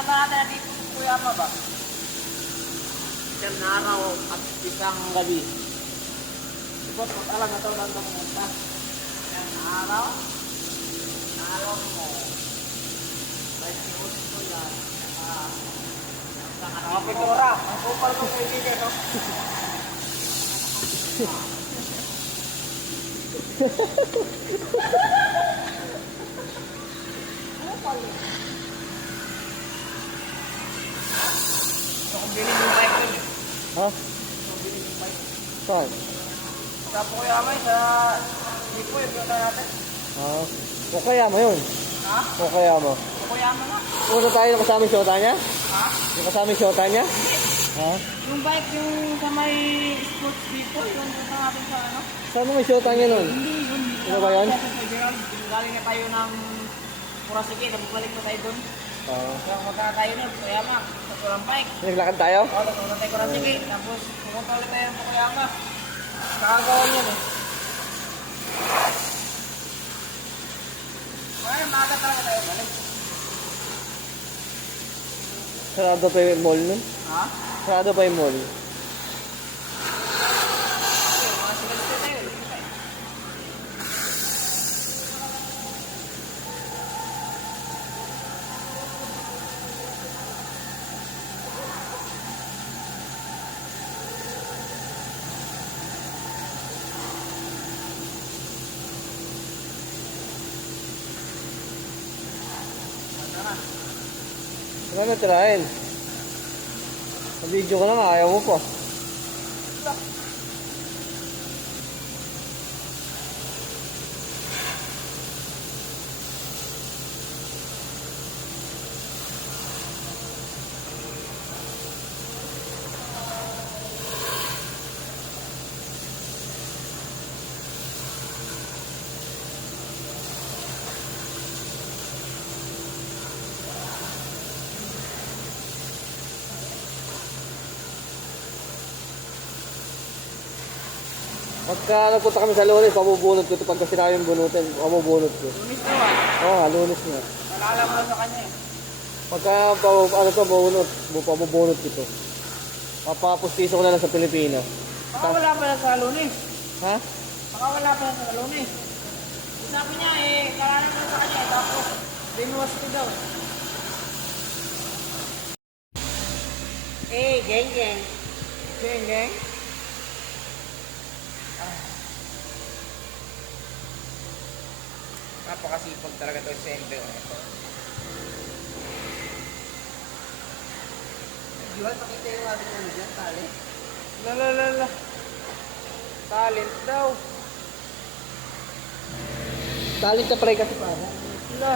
Ba natin dito Kuyama ba? Isang araw at isang gabi. Ipot, pag-alam na ito lang pumunta. Isang araw, araw mo. May sinuot ko yan. Ah. Mga pitura. Ang kupal ko kaibigan, no? So, kung bilhin yung bike ko, Ha? Saan? Sa Pukuyamay, sa Lipo, yung natin. Ha? Mo yun? Ha? Mo? Pukuyama nga. Pumunta tayo yung kasama yung shota niya? Ha? Yung kasama yung shota niya? Ha? Yung bike, yung sa may sports depot, yung punta natin sa ano? Saan mo may shota niya nun? Hindi, yun. Ano ba? Sa Gerald, galing na tayo ng Purasiki, nabubalik na tayo doon. Ah. So, magkaka tayo nun, Pukuyama, sa Bike. Naglakad tayo? O, nagpunta tayo Purasiki, tapos pumunta ulit tayo ng Pukuyama. Nakagawa niya eh. Ay, maaga talaga tayo balik. Sarado pa yung mall nun? Ha? Sarado pa yung mall. Wala na tirahin. Sa video ko lang, ayaw mo pa. Pagka nagpunta kami sa lunes, pabubunot ko ito. Pagka sinabi yung bunutin, pabubunot ko. Lumis naman. Oo nga, lunes nga. Nalala mo sa kanya eh. Pagka pa, ano to, bubunot, bu- pabubunot ko ito. Papapustiso ko na lang sa Pilipinas. Baka wala pa lang sa lunes. Ha? Baka wala pa lang sa lunes. Sabi niya eh, nalala mo sa kanya. Tapos, binuwas ko daw. Eh, geng geng. Napakasipag talaga to. Ito. Jual, pakita yung ating ano dyan, tali. La la la la. Talent daw. Talent na pre kasi para. La.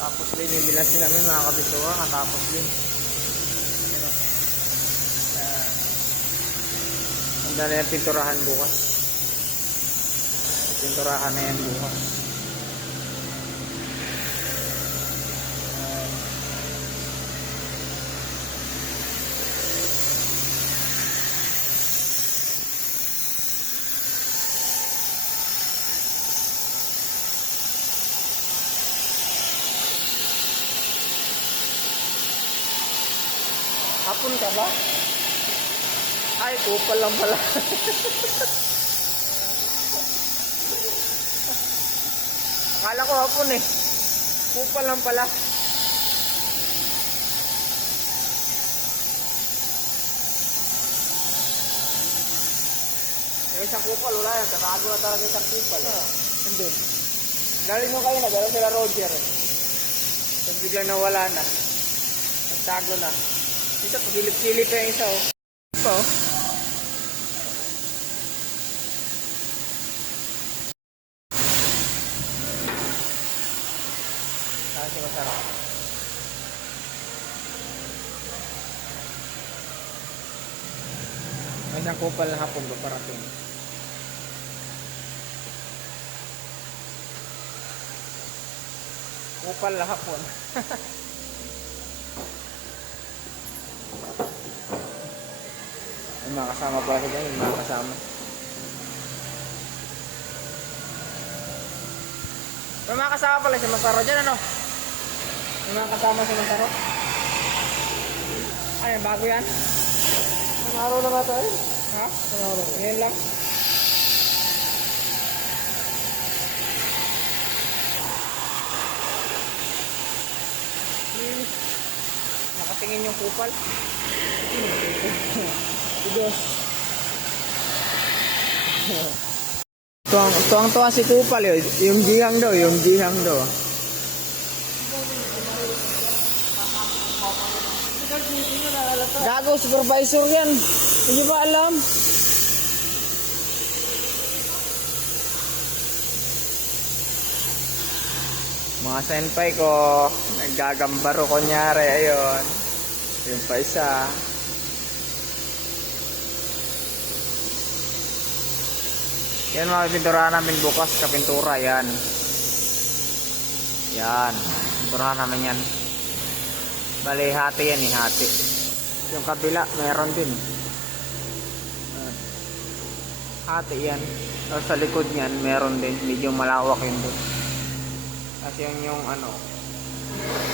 Tapos din yung bilansin namin mga kabituwa, natapos din. Yan o. Ayan. Handa na yung pinturahan bukas. Pinturahan na yan bukas. Ka ba? Ay, kupal lang pala. Akala ko hapon eh. Kupal lang pala. Yung isang kupal, wala yan. Tatago na talaga isang kupal. Ah, andun. Galing mo kayo na, gano'n sila Roger. Tapos biglang nawala na. Nagtago na. Dito, pagilip-kilip pa yung isa oh. Ito oh. Kasi masarap. May isang kupal na hapon ba parating? Kupal na hapon. May mga kasama pala sila, may mga kasama. May mga kasama pala si Masaro dyan, ano? May mga kasama si Masaro? Ay, bago yan? Ang araw na ba tayo? Ha? Ngayon lang? Hmm. Nakatingin yung kupal. Diyos. tuwang, tuwang tuwa si kupal yun. Yung jihang daw, yung jihang daw. Gago, supervisor yan. Hindi ba alam? Mga senpai ko, naggagambaro kunyari, ayun. Yung pa isa. Yan mga pinturahan namin bukas, kapintura, yan. Yan, pinturahan namin yan. Bali, hati yan eh, hati. Yung kabila, meron din. Hati yan. Tapos sa likod niyan, meron din. Medyo malawak yun doon. Kasi yung, yung ano,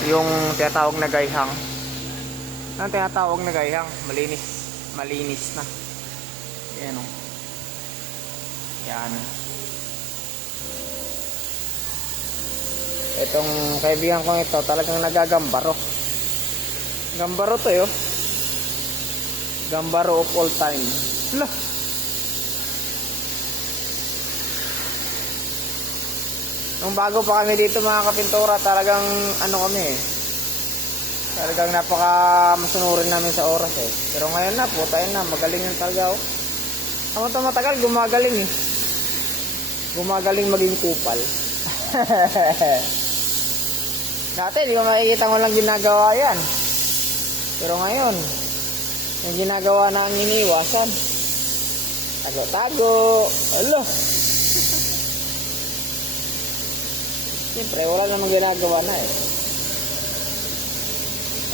yung tinatawag na gayhang. Ano tinatawag na gayhang? Malinis. Malinis na. Yan o. Yan. Itong kaibigan ko ito, talagang nagagambaro. Gambaro to yo. Gambaro of all time. Lah. Nung bago pa kami dito mga kapintura, talagang ano kami eh. Talagang napaka masunurin namin sa oras eh. Pero ngayon na, puta yun na, magaling yung talaga oh. Tama to matagal, gumagaling eh. Gumagaling maging kupal. Dati, di ko makikita mo lang ginagawa yan. Pero ngayon, yung ginagawa na ang iniwasan. Tago-tago. Alo. Siyempre, wala namang ginagawa na eh.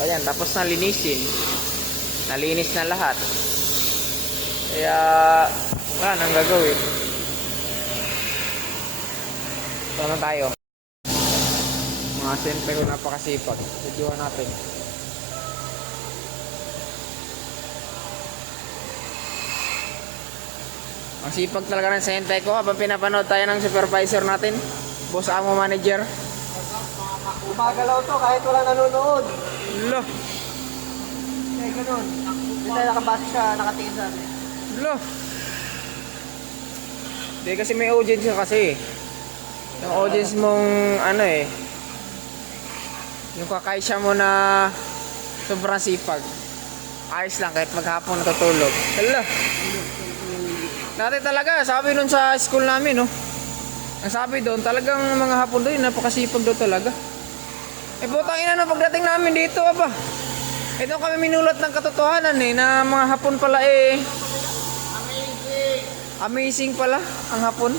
Ayan, tapos na linisin. Nalinis na lahat. Kaya, wala nang gagawin. Ito na tayo. Mga senpai ko napakasipag. Videoan natin. Ang sipag talaga ng sentay ko habang pinapanood tayo ng supervisor natin. Boss Amo Manager. Umagalaw to kahit walang nanonood. Lo, Kaya ganun. Hindi tayo nakabasa siya, nakatingin sa atin. lo. Hindi kasi may audience ka kasi. Yung audience mong ano eh. Yung kakaisya mo na sobrang sipag. Ayos lang kahit maghapon natutulog. Hala. Dati talaga, sabi nun sa school namin, no? Ang sabi doon, talagang mga hapon doon, napakasipag daw talaga. Eh putang ina no, pagdating namin dito, aba. Ito kami minulot ng katotohanan eh, na mga hapon pala eh. Amazing! Amazing pala ang hapon.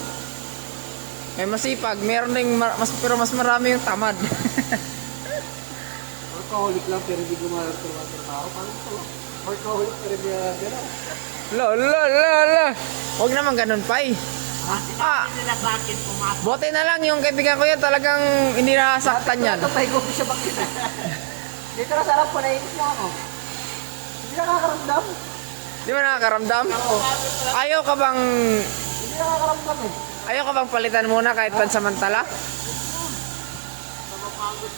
May masipag, meron ding mar- mas, pero mas marami yung tamad. Workaholic lang pero hindi gumawa ng tao. Paano ito? Workaholic pero hindi na lo, lo, lo, lo. Huwag naman ganun, Pai. Ha? Ah. Nila sa akin, pumasok. Bote na lang yung kaibigan ko yan, talagang hindi nasaktan yan. Tatay ko siya bakit. Dito na sarap po, nainis niya ako. Hindi nakakaramdam. Di ba nakakaramdam? Ayaw ka bang, Hindi nakakaramdam eh. Ayaw ka bang palitan muna kahit pansamantala? Napapagod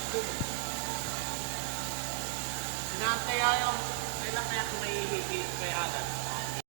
yung kailan kaya may